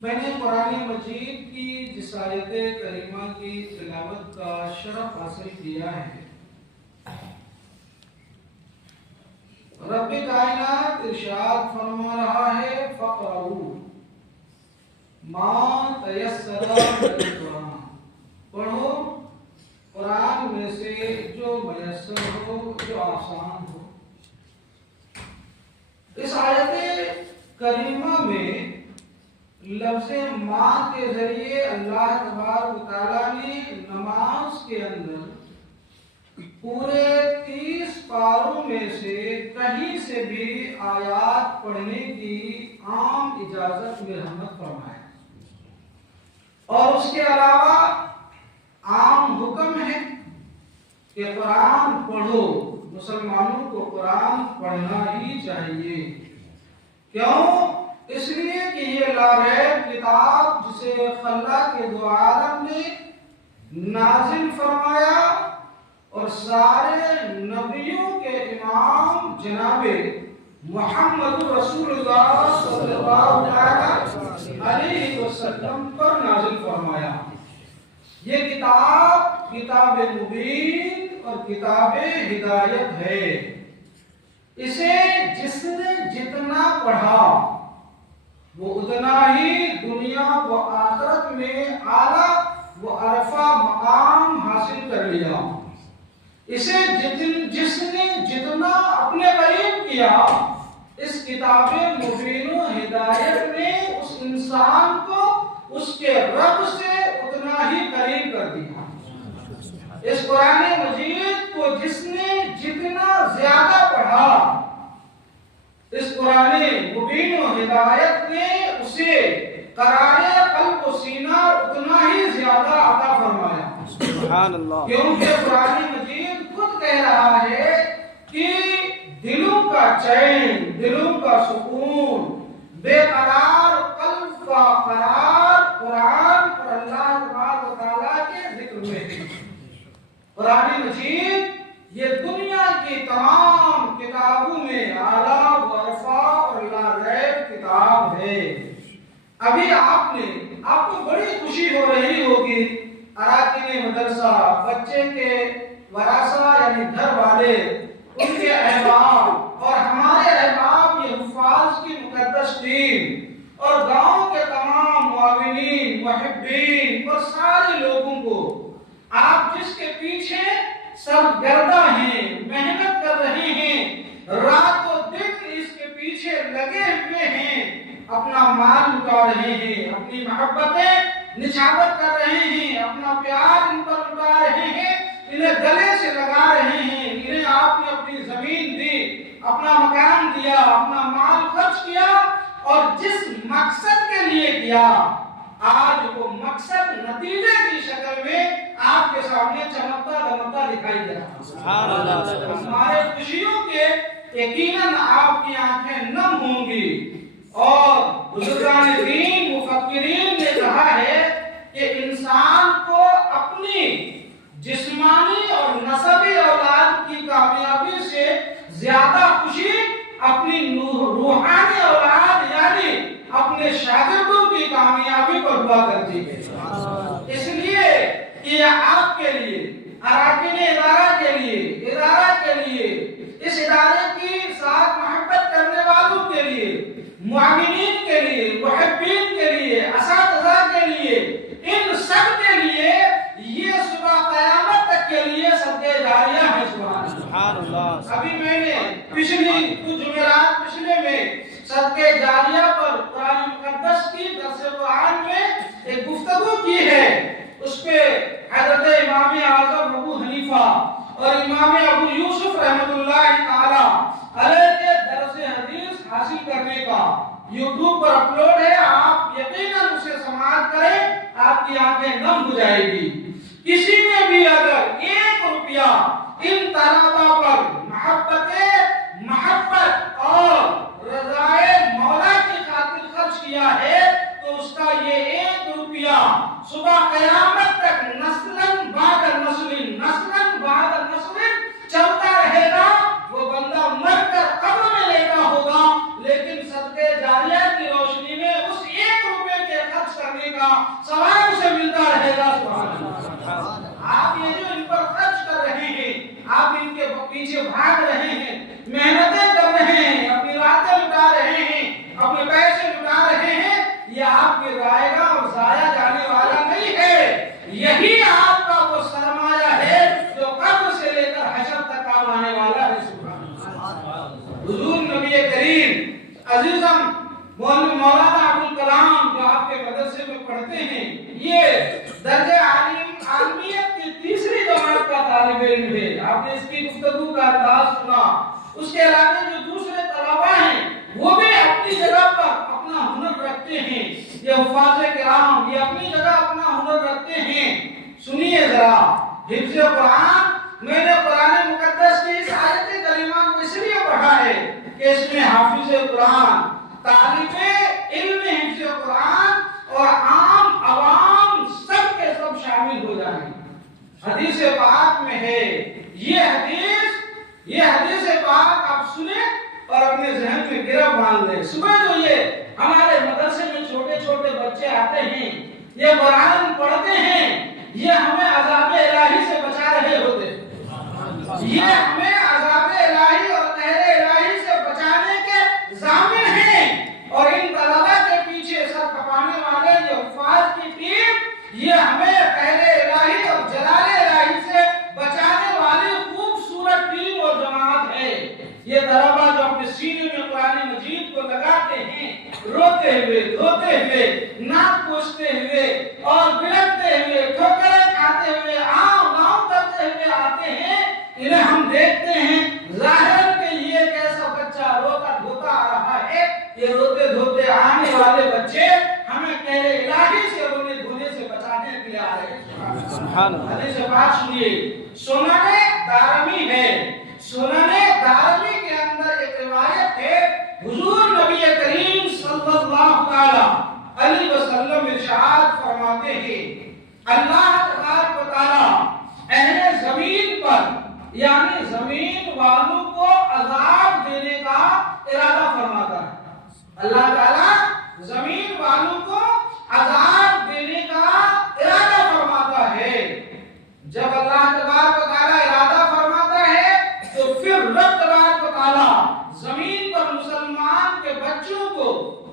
میں نے قرآن مجید کی جس آیت کریمہ کی تلاوت کا شرف حاصل کیا ہے، رب کائنات ارشاد فرما رہا ہے فقرؤ ما تیسر من القرآن، پڑھو قرآن میں سے جو میسر ہو، جو آسان ہو۔ اس آیت کریمہ میں لفظ ماں کے ذریعے اللہ تبارک و تعالیٰ نے نماز کے اندر پورے 30 پاروں میں سے کہیں سے بھی آیات پڑھنے کی عام اجازت میں رحمت فرمایا، اور اس کے علاوہ عام حکم ہے کہ قرآن پڑھو، مسلمانوں کو قرآن پڑھنا ہی چاہیے۔ کیوں؟ اس لیے کہ یہ لا ریب کتاب جسے خالق کے دو عالم نے نازل فرمایا اور سارے نبیوں کے امام جناب محمد رسول اللہ صلی اللہ علیہ وسلم پر نازل فرمایا۔ یہ کتاب کتاب مبین اور کتاب ہدایت ہے۔ اسے جس نے جتنا پڑھا وہ اتنا ہی دنیا و آخرت میں اعلیٰ و عرفہ مقام حاصل کر لیا۔ اسے جس نے جتنا اپنے قریب کیا، اس کتاب مبین و ہدایت نے اس انسان کو اس کے رب سے اتنا ہی قریب کر دیا۔ اس قرآن مجید کو جس نے جتنا زیادہ پڑھا، اس قرآن مبین و ہدایت نے اسے قرار قلب و سینہ اتنا ہی زیادہ عطا فرمایا۔ سبحان اللہ۔ کیونکہ قرآن مجید خود کہہ رہا ہے کہ دلوں کا چین، دلوں کا سکون، بے قرار قلب کا قرار قرآن اور اللہ تبارک و تعالیٰ کے ذکر میں ہے۔ قرآن مجید یہ دنیا کی تمام کتابوں میں اعلیٰ و عرفہ اور لا ریب کتاب ہے۔ ابھی آپ کو بڑی خوشی ہو رہی ہوگی، اراکین مدرسہ، بچے کے ورثہ یعنی گھر والے، ان کے احباب اور ہمارے احباب، یہ حفاظ کی مقدس ٹیم اور گاؤں کے تمام معاونین، محبین اور سارے لوگوں کو، آپ جس کے پیچھے سرگردہ ہیں، محنت کر رہے ہیں، رات و دن اس کے پیچھے لگے ہوئے ہیں، اپنا مال لٹا رہے ہیں، اپنی محبتیں نچھاور کر رہے ہیں، اپنا پیار ان پر لٹا رہے ہیں، انہیں گلے سے لگا رہے ہیں، انہیں آپ نے اپنی زمین دی، اپنا مکان دیا، اپنا مال خرچ کیا، اور جس مقصد کے لیے کیا، آج وہ مقصد نتیجے کی شکل میں آپ کے سامنے چمکتا دمکتا دکھائی دے رہا ہے۔ ہمارے خوشیوں کے یقیناً آپ کی آنکھیں نم ہوں گی، اور بزرگان دین، مفکرین نے کہا ہے کہ انسان کو اپنی جسمانی اور نسبی اولاد کی کامیابی سے زیادہ خوشی اپنی روحانی اولاد یعنی اپنے شاگردوں کی کامیابی پر ہوا کرتی ہے۔ اس لیے کہ آپ کے لیے، اراکین ادارہ کے لیے، اس ادارے کی ساتھ محبت کرنے والوں کے لیے، معاونین کے لیے، محبین کے لیے، اساتذہ کے لیے، ان سب کے لیے یہ صبح قیامت تک کے لیے صدقہ جاریہ ہے۔ سبحان اللہ۔ ابھی میں نے پچھلی کچھ جمعرات پچھلے میں صدقہ جاریہ پر قرآن مقدس کی درس قرآن میں ایک گفتگو کی ہے۔ اس پہ حضرت امام اعظم ابو حنیفہ اور امام ابو یوسف رحمۃ اللہ تعالی علیہ کے درس حدیث حاصل کرنے کا یوٹیوب پر اپلوڈ ہے، آپ یقیناً اسے سماعت کریں، آپ کی آنکھیں نم ہو جائے گی۔ کسی نے بھی اگر 1 روپیہ ان طلباء پر محبت اور رضائے مولا کی خاطر خرچ کیا ہے، تو اس کا یہ 1 روپیہ صبح قیامت تک نسلاً بعد نسل چلتا رہے گا۔ وہ بندہ مر کر قبر میں لیٹا ہوگا، لیکن صدقہ جاریہ کی روشنی میں اس 1 روپے کے کا ثواب اسے ملتا رہے گا. آپ یہ جو ان پر خرچ کر رہے ہیں، آپ ان کے پیچھے بھاگ رہے ہیں، محنتیں کر رہے ہیں، اپنی راتیں لٹا رہے ہیں، اپنے پیسے لٹا رہے ہیں، یہ آپ کے رائے گا اور ضائع جانے والا نہیں ہے. یہی آپ کا وہ سرمایہ ہے جو قبر سے لے کر حشر تک کام آنے والا ہے. حضور نبی کریم عزیزم مولانا ابوالکلام جو آپ کے مدرسے میں پڑھتے ہیں، یہ درجہ عالمیت کی تیسری جماعت کا طالب علم ہے. آپ نے اس کی گفتگو کا انداز سنا. اس کے علاوہ جو دوسرے طلباء ہیں وہ بھی اپنی جگہ پر اپنا ہنر رکھتے ہیں. یہ حفاظ کرام یہ اپنی جگہ اپنا ہنر رکھتے ہیں. سنیے ذرا حفظ قرآن. میں نے قرآن مقدس کی اس آیت کریمہ کو اس لیے پڑھا ہے کہ اس میں حافظ قرآن، طالب علم حفظ قرآن اور عام عوام سب کے سب شامل ہو جائیں. حدیث پاک میں ہے یہ حدیث پاک آپ سنیں اور اپنے ذہن میں گرہ باندھ لیں. صبح جو یہ ہمارے مدرسے میں چھوٹے چھوٹے بچے آتے ہیں، یہ قرآن پڑھتے ہیں، یہ ہمیں عذاب الہی سے بچا رہے ہوتے ہیں. یہ ہمیں عذاب الہی اور قہر الہی سے بچانے کے ضامن ہیں. اور ان طلباء کے پیچھے سر کھپانے والے یہ حفاظ کی ٹیم، یہ ہمیں قہر الہی اور جلال الہی سے بچانے والی خوبصورت ٹیم اور جماعت ہے. یہ طلباء جو اپنے سینے میں قرآن مجید کو لگاتے ہیں، روتے ہوئے دھوتے ہوئے ناک پوچھتے ہوئے اور بلکتے ہوئے ٹھوکریں کھاتے ہوئے آؤ کرتے ہوئے آتے ہیں، انہیں ہم دیکھتے ہیں ظاہر کہ یہ کیسا بچہ روتا دھوتا آ رہا ہے. یہ روتے دھوتے آنے والے بچے ہمیں قہر الہی سے رونے دھونے سے بچانے کے لیے آ رہے ہیں. سبحان اللہ. حدیث پاک سنیے. سنن دارمی ہے. سنن دارمی کے اندر ایک روایت ہے، حضور نبی کریم صلی اللہ علیہ وسلم ارشاد فرماتے ہیں، اللہ تبارک و تعالی اہل زمین پر یعنی زمین والوں کو عذاب دینے کا ارادہ فرماتا ہے. اللہ تعالی زمین والوں کو عذاب دینے کا ارادہ فرماتا ہے. جب اللہ تبارک و تعالی ارادہ فرماتا ہے تو پھر رب تبارک و تعالی زمین پر مسلمان کے بچوں کو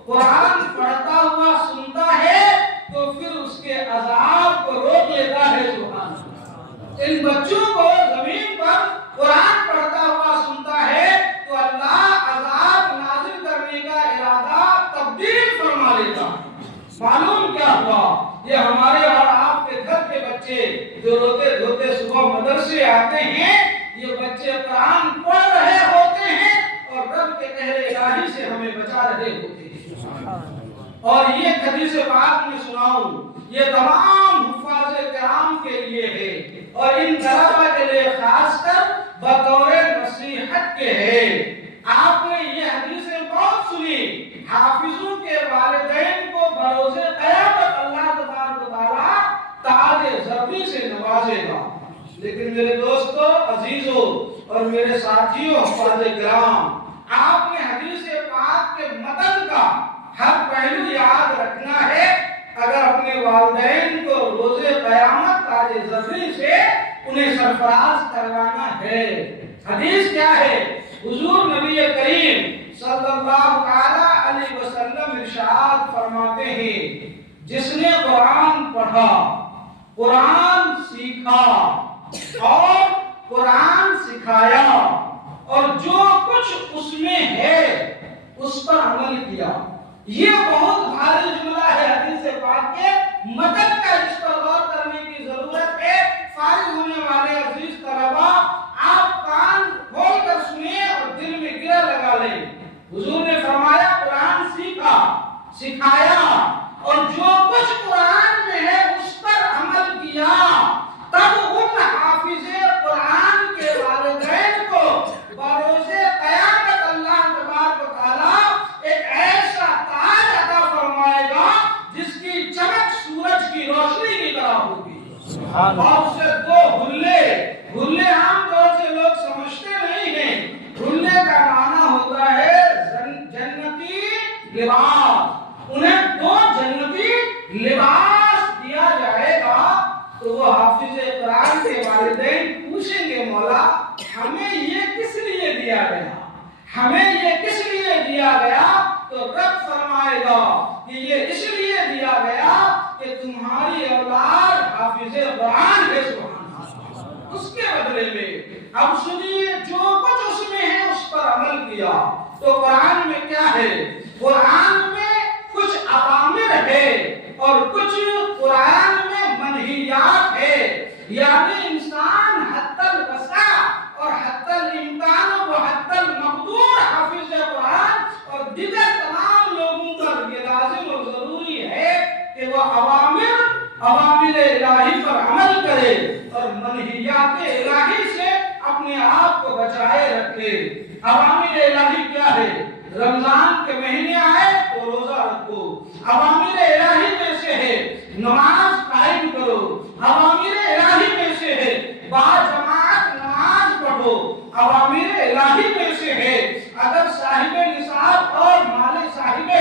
قرآن پڑھتا ہوا سنتا ہے تو پھر اس کے عذاب کو روک لیتا ہے. سبحان اللہ. ان بچوں کو زمین پر قرآن پڑھتا ہوا سنتا ہے تو اللہ عذاب نازل کرنے کا ارادہ تبدیل فرما لیتا. معلوم کیا ہوا؟ یہ ہمارے اور آپ کے گھر کے بچے جو روتے دھوتے صبح مدرسے آتے ہیں، یہ بچے قرآن پڑھ رہے ہوتے ہیں اور رب کے قہر الہی سے ہمیں بچا رہے ہوتے ہیں. اور یہ حدیث پاک میں سناؤں، یہ تمام حفاظ کرام کے لیے ہے اور ان طلباء کے لیے خاص کر بطور نصیحت کے ہے. آپ نے یہ حدیثیں بہت سنی. حافظوں کے والدین کو بروز قیامت اللہ تبارک و تعالی تاج زربی سے نوازے گا. لیکن میرے دوستو عزیزو اور میرے ساتھیوں حفاظ کرام، آپ نے حدیث پاک کے متن کا ہر پہلو یاد رکھنا ہے اگر اپنے والدین کو روز قیامت تاج زربی سے انہیں سرفراز کروانا ہے. حدیث کیا ہے؟ حضور نبی کریم صلی اللہ علیہ وسلم ارشاد فرماتے ہیں، جس نے قرآن پڑھا، قرآن سیکھا اور قرآن سکھایا اور جو کچھ اس میں ہے اس پر عمل کیا. یہ بہت بھاری جملہ ہے حدیث پاک کے متن کا، جس پر غور کرنے کی ضرورت ہے. فارغ ہونے والے عزیز طلباء، آپ کان کھول کر سنیں اور دل میں گرہ لگا لیں. حضور نے فرمایا قرآن سیکھا، سکھایا اور جو کچھ قرآن میں ہے اس پر عمل کیا. تب ان حافظ قرآن کے والدین کو بروز قیامت اللہ تبارک و تعالی ایک ایسا تاج عطا فرمائے گا جس کی چمک سورج کی روشنی کی طرح ہوگی. اور سے دو ہلے عام طور سے لوگ سمجھتے نہیں ہیں. ہلے کا معنی ہوتا ہے جنتی لباس. انہیں دو جنتی لباس دیا جائے گا تو وہ حافظ قرآن کے والدین پوچھیں گے مولا ہمیں یہ کس لیے دیا گیا، ہمیں یہ کس لیے دیا گیا؟ تو رب فرمائے گا کہ یہ اس لیے دیا گیا کہ تمہاری اولاد حافظ قرآن ہے، سبحان اللہ، اس کے بدلے میں اب سنیے جو کچھ اس میں ہے اس پر عمل کیا۔ تو قرآن میں کیا ہے؟ قرآن میں کچھ اوامر ہے اور کچھ قرآن میں منہیات ہے، یعنی انسان حتی الوسع اور حتی الامکان و حتی المقدور حافظ قرآن اور دیگر تمام لوگوں پر یہ لازم اور ضروری ہے کہ وہ اوامر الہی پر عمل کرے اور منہیات الہی سے اپنے آپ کو بچائے رکھے۔ اوامر الہی کیا ہے؟ رمضان کے مہینے آئے تو روزہ رکھو، اوامر الہی میں سے ہے نماز قائم کرو، اوامر الہی میں سے ہے باجماعت نماز پڑھو، اوامر الہی میں سے ہے اگر صاحب نصاب اور مال صاحب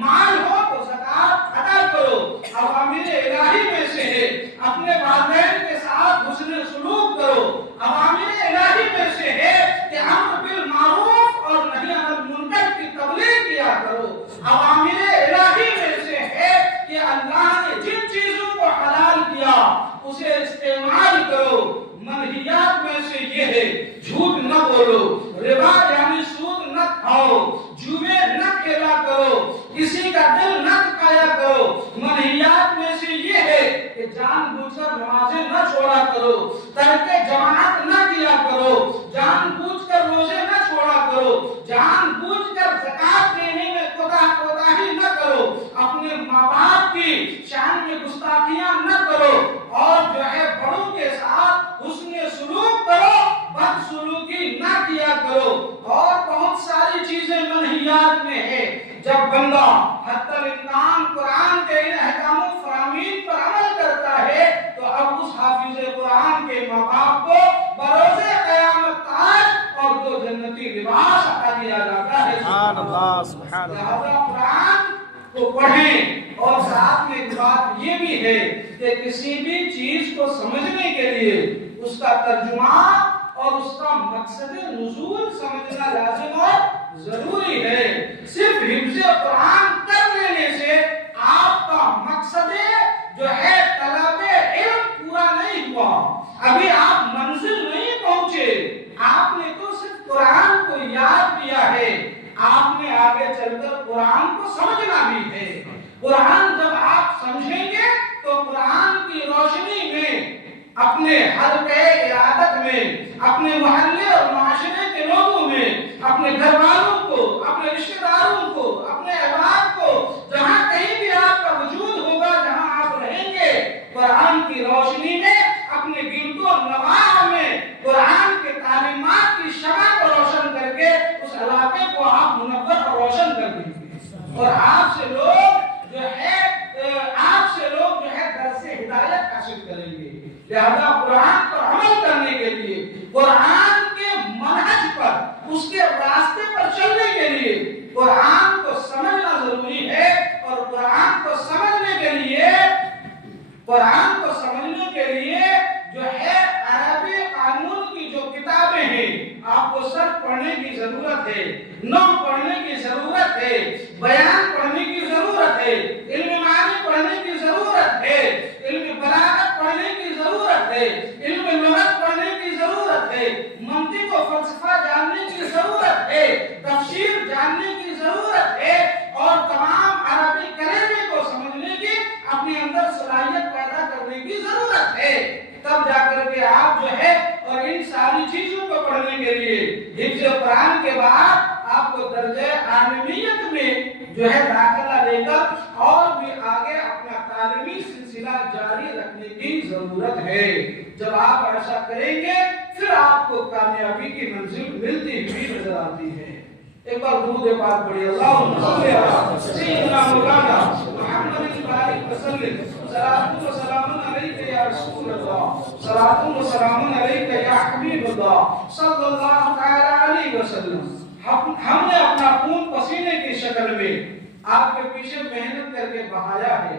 مال ہو تو زکات ادا کرو، اوامر الہی میں سے ہے اپنے والدین کے ساتھ حسن سلوک کرو، اوامر الہی میں سے ہے کہ امر بالمعروف اور نہی عن المنکر کی تبلیغ کیا کرو، اوامر الہی میں سے ہے کہ اللہ نے جن چیزوں کو حلال کیا اسے استعمال کرو، منہیات میں سے یہ ہے جھوٹ نہ بولو، ربا یعنی سود نہ کھاؤ، جوئے نہ کھیلا کرو، کسی کا دل نہ دکھایا کرو، منہیات میں سے یہ ہے کہ جان بوجھ کر نمازیں نہ چھوڑا کرو، ترک جماعت نہ کیا کرو، جان بوجھ کر روزے نہ چھوڑا کرو، جان بوجھ کر زکات دینے میں کوتاہی نہ کرو، اپنے ماں باپ کی شان میں گستاخیاں نہ کرو، اور جو ہے بڑوں کے ساتھ حسن سلوک کرو، بدسلوکی نہ کیا کرو، اور بہت ساری چیزیں منہیات میں ہے۔ جب بندہ حتی الامکان قرآن کے ان احکام و فرامین پر عمل کرتا ہے تو اب اس حافظ قرآن کے ماں باپ کو بروز قیامت تاج اور دو جنتی لباس عطا کیا جاتا ہے۔ سبحان اللہ، سبحان اللہ۔ لہذا قرآن کو پڑھیں، اور ساتھ میں ایک بات یہ بھی ہے کہ کسی بھی چیز کو سمجھنے کے لیے اس کا ترجمہ اور اس کا مقصد نزول سمجھنا لازم اور ضروری ہے۔ صرف حفظ قرآن کر لینے سے آپ کا مقصد جو ہے طلب علم پورا نہیں ہوا، ابھی آپ منزل نہیں پہنچے، آپ نے تو صرف قرآن کو یاد کیا ہے، آپ نے آگے چل کر قرآن کو سمجھنا بھی ہے۔ قرآن جب آپ سمجھیں گے تو قرآن کی روشنی میں اپنے حلقہ ارادت میں، اپنے محلے اور معاشرے کے لوگوں میں، اپنے گھر والوں کو، اپنے رشتہ داروں کو، اپنے احباب کو، جہاں کہیں بھی آپ کا وجود ہوگا، جہاں آپ رہیں گے، قرآن کی روشنی میں اپنے گرد و نواح میں قرآن کے تعلیمات کی شمع کو روشن کر کے اس علاقے کو آپ منور اور روشن کر دیں گے، اور آپ سے لوگ جو ہے درس ہدایت حاصل کریں گے۔ لہذا قرآن پر عمل کرنے کے لیے، قرآن کے منہج پر، اس کے راستے پر چلنے کے لیے قرآن کو سمجھنا ضروری ہے، اور قرآن کو سمجھنے کے لیے جو ہے عربی قانون کی جو کتابیں ہیں آپ کو صرف پڑھنے کی ضرورت ہے، نحو پڑھنے کی ضرورت ہے، بیان پڑھنے کی ضرورت ہے، علم معنی پڑھنے کی ضرورت ہے، علم بلاغت پڑھنے کی ضرورت ہے، علم لغت پڑھنے کی ضرورت ہے، منطق و فلسفہ جاننے کی ضرورت ہے، تفسیر جاننے کی ضرورت ہے، اور تمام عربی کلمے کو سمجھنے کی اپنے اندر صلاحیت پیدا کرنے کی ضرورت ہے۔ تب جا کر کے آپ جو ہے اور ان ساری چیزوں کو پڑھنے کے لیے حفظ قرآن کے بعد آپ کو درجہ عالمیت میں جو ہے داخلہ لے کر اور بھی آگے اپنا تعلیمی سلسلہ جاری رکھنے کی ضرورت ہے۔ جب آپ ایسا کریں گے پھر آپ کو کامیابی کی منزل ملتی ہوئی نظر آتی ہے۔ ایک بار درود پاک پڑھیے، اللہم صلی علی سیدنا مولانا محمد بارک وسلم، صلاۃ و سلام علیک یا رسول اللہ، صلاۃ و سلام علیک یا حبیب اللہ صلی اللہ تعالی علیہ وسلم۔ ہم نے اپنا خون پسینے کی شکل میں آپ کے پیچھے محنت کر کے بہایا ہے،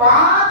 5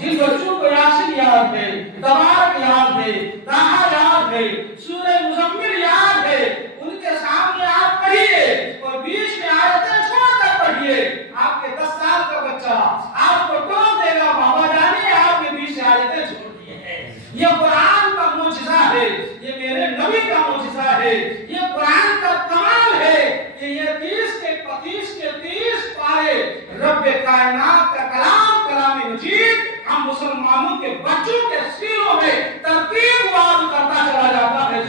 جن بچوں کو یاسین یاد ہے، تبارک یاد ہے، طٰہٰ یاد ہے، سورہ مزمل یاد ہے، ان کے سامنے آپ پڑھیے اور 20 میں آیتیں چھوڑ کر پڑھیے۔ آپ کے 10 سال کا بچہ آپ کو ٹوک دے گا، بابا جانی آپ نے 20 آیتیں چھوڑ دی ہیں۔ یہ قرآن کا معجزہ ہے، یہ میرے نبی کا معجزہ ہے، یہ قرآن کا کمال ہے کہ یہ 30 کے 30 پارے رب کائنات کا کلام، کلام مجید ہم مسلمانوں کے بچوں کے سینوں میں ترتیب وار کرتا چلا جاتا ہے،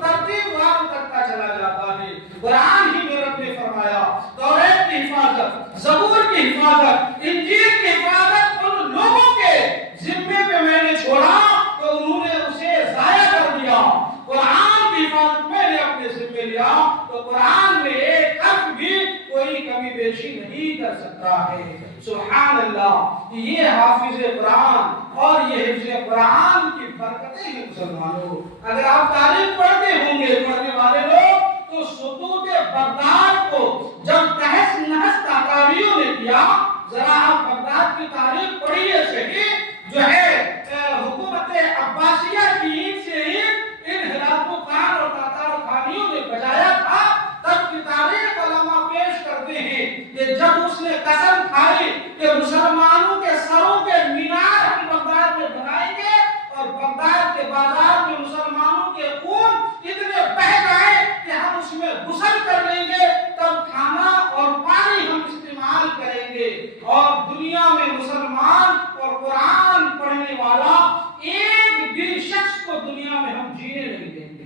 ترتیب وار کرتا چلا جاتا ہے۔ قرآن ہی میں رب نے فرمایا توریت کی حفاظت، زبور کی حفاظت، انجیل کی حفاظت ان لوگوں کے ذمے پہ میں نے چھوڑا تو انہوں نے اسے ضائع کر دیا۔ قرآن کی حفاظت میں نے اپنے ذمے لیا تو قرآن میں ایک حرف بھی کوئی کمی بیشی نہیں کر سکتا ہے۔ سبحان اللہ، یہ حافظ قرآن اور یہ حفظ قرآن کی برکتیں ہیں مسلمانوں۔ اگر آپ تاریخ پڑھتے ہوں گے، پڑھنے والے لوگ، تو سطوط بغداد کو جب تہس نہس تاتاریوں نے کیا، ذرا آپ بغداد کی تاریخ پڑھیے صحیح، جو ہے حکومت عباسیہ کی اینٹ سے اینٹ ان ہلاکو خان اور تاتار خانیوں نے بجایا تھا، تب کی تاریخ علماء پیش کرتے ہیں کہ جب اس نے قسم کھائی کہ مسلمانوں کے سروں کے مینار ہم بغداد میں بنائیں گے اور بغداد کے بازار میں مسلمانوں کے خون اتنے بہہ گئے کہ ہم اس میں غسل کر لیں گے، تب کھانا اور پانی ہم استعمال کریں گے اور دنیا میں مسلمان اور قرآن پڑھنے والا ایک بھی شخص کو دنیا میں ہم جینے نہیں دیں گے۔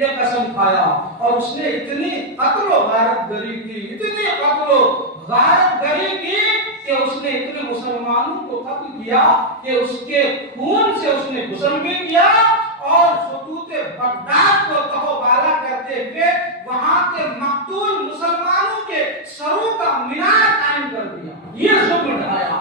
یہ قسم کھایا اور اس نے اتنی قتل و غارت گری کی، اتنی قتل و غارت گری کی کہ اس نے اتنے مسلمانوں کو قتل کیا کہ اس کے خون سے اس نے غسل بھی کیا اور خطوط بغداد کو تہو بالا کرتے ہوئے وہاں کے مقتول مسلمانوں کے سروں کا مینار قائم کر دیا۔ یہ ظلم ڈھایا۔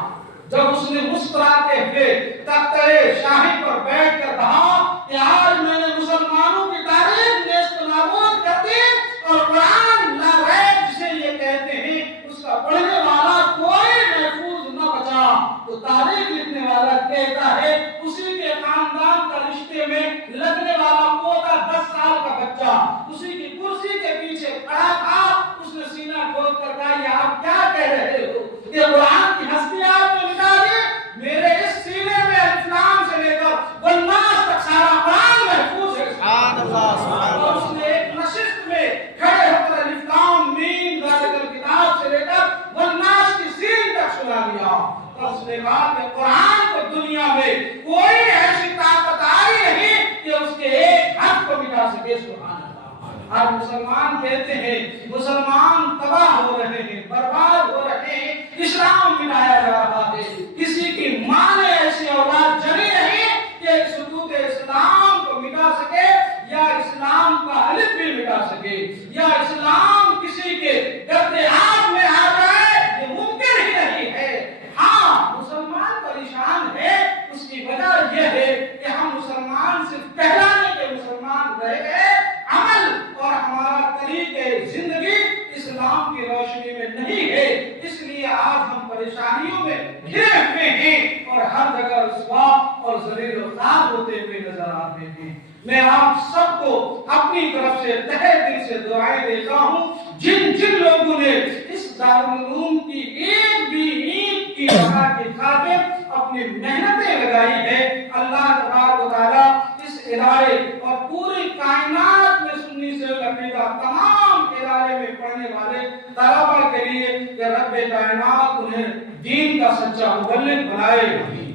جب اس نے مسکراتے ہوئے تختہ شاہی پر بیٹھ کر کہا کہ آج میں نے مسلمانوں کی تاریخ نیست و نابود کر دی اور قرآن لا ریب جسے یہ کہتے ہیں اس کا پڑھنے والا کوئی محفوظ نہ بچا، تو تاریخ لکھنے والا کہتا ہے اسی کے خاندان کا رشتے میں لگنے والا پوتا 10 سال کا بچہ اسی کی کرسی کے پیچھے کھڑا تھا، اس نے سینہ کھول کر کہا یہ آپ کیا کہہ رہے ہو؟ یہ قرآن کی ہستی آپ نے مٹا دی؟ میرے اس سینے میں الف لام سے لے کر والناس تک سارا قرآن محفوظ ہے۔ سبحان اللہ، سبحان اللہ۔ اور اس نے ایک نشست میں کھڑے ہو کر الف لام میم ذالک الکتاب سے لے کر والناس کی سین تک سنا لیا اور اس نے کہا کہ قرآن کو دنیا میں کوئی ایسی طاقت آئی نہیں کہ اس کے ایک حرف کو مٹا سکے۔ سبحان اللہ۔ آج مسلمان کہتے ہیں مسلمان تباہ ہو رہے ہیں، برباد ہو رہے ہیں، اسلام مٹایا جا رہا ہے۔ کسی کی ماں نے ایسی اولاد جنی نہیں کہ خطوط اسلام کو مٹا سکے یا اسلام کا الف بھی مٹا سکے یا اسلام کسی کے گرد آب میں آ جائے، یہ ممکن ہی نہیں ہے۔ ہاں مسلمان پریشان ہے، اس کی وجہ یہ ہے کہ ہم مسلمان صرف کہلانے کے مسلمان رہ گئے، عمل اور ہمارا طریقے زندگی اسلام کی روشنی میں نہیں ہے، اس لیے آج ہم پریشانیوں میں گھرے ہوئے ہیں اور ہر جگہ رسوا اور ذلیل و خوار ہوتے ہوئے نظر آتے ہیں۔ میں آپ سب کو اپنی طرف سے تہہ دل سے دعائیں دیتا ہوں، جن جن لوگوں نے اس دارالعلوم کی ایک بھی اینٹ کی بنا کی خاطر اپنی محنتیں لگائی ہے، اللہ تبارک و تعالیٰ اس ادارے اور پوری کائنات میں سنی سے لگنے کا تمام ادارے میں پڑھنے والے طلباء کے لیے کہ رب کائنات انہیں دین کا سچا مبلغ بنائے،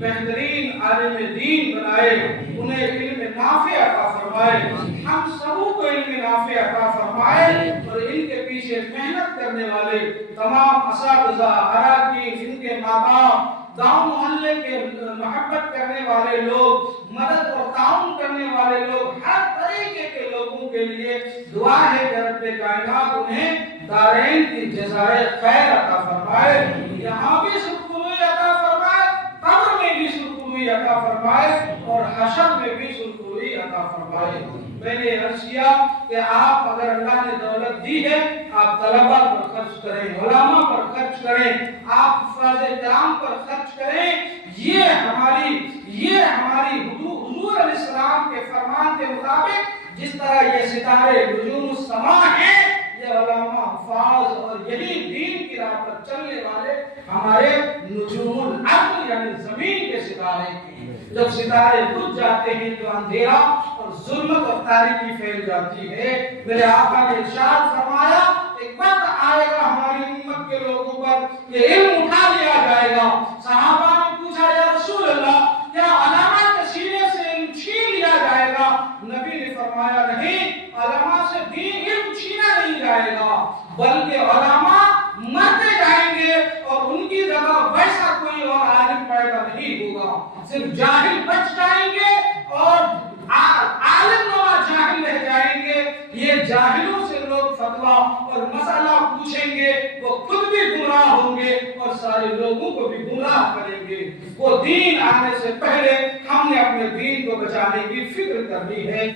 بہترین عالم دین بنائے، انہیں علم نافع عطا فرمائے، ہم سبوں کو علم نافع عطا فرمائے اور ان کے پیچھے محنت کرنے والے تمام اساتذہ، اراکین، ان کے ماں باپ، گاؤں محلے کے محبت کرنے والے لوگ، مدد اور تعاون کرنے والے لوگ، ہر طریقے کے لوگوں کے لیے دعا ہے کہ رب کائنات انہیں دارین کی جزائے خیر عطا فرمائے، یہاں بھی سرخروئی عطا فرمائے، قبر میں بھی سرخروئی عطا فرمائے اور حشر میں بھی سرخروئی عطا فرمائے۔ میں نے عرض کیا کہ آپ اگر اللہ نے دولت دی ہے، آپ طلباء پر خرچ کریں، علماء پر خرچ کریں، آپ حفاظ کرام پر خرچ کریں، یہ ہماری حضور علیہ السلام کے فرمان کے مطابق جس طرح یہ ستارے نجوم السماء ہیں، یہ علماء حفاظ اور یہی دین کی راہ پر چلنے والے ہمارے نجوم الارض یعنی زمین کے ستارے ہیں۔ جب ستارے بجھ جاتے ہیں تو اندھیرا اور ظلمت اور تاریکی پھیل جاتی ہے۔ میرے آقا نے ارشاد فرمایا ایک وقت آئے گا ہماری امت کے لوگوں پر کہ علم اٹھا لیا جائے گا۔ صحابہ نے پوچھا یا رسول اللہ کیا علماء کے سینے سے علم چھین لیا جائے گا؟ نبی نے فرمایا نہیں، علماء سے دین علم چھینا نہیں جائے گا، بلکہ علماء مرتے جائیں گے اور ان کی جگہ ویسا کوئی اور عالم پیدا نہیں ہوگا، صرف جاہل بچ جائیں گے اور عالم نما جاہل رہ جائیں گے۔ یہ جاہلوں سے لوگ فتویٰ اور مسئلہ پوچھیں گے، وہ خود بھی گمراہ ہوں گے اور سارے لوگوں کو بھی گمراہ کریں گے۔ وہ دین آنے سے پہلے ہم نے اپنے دین کو بچانے کی فکر کرنی ہے۔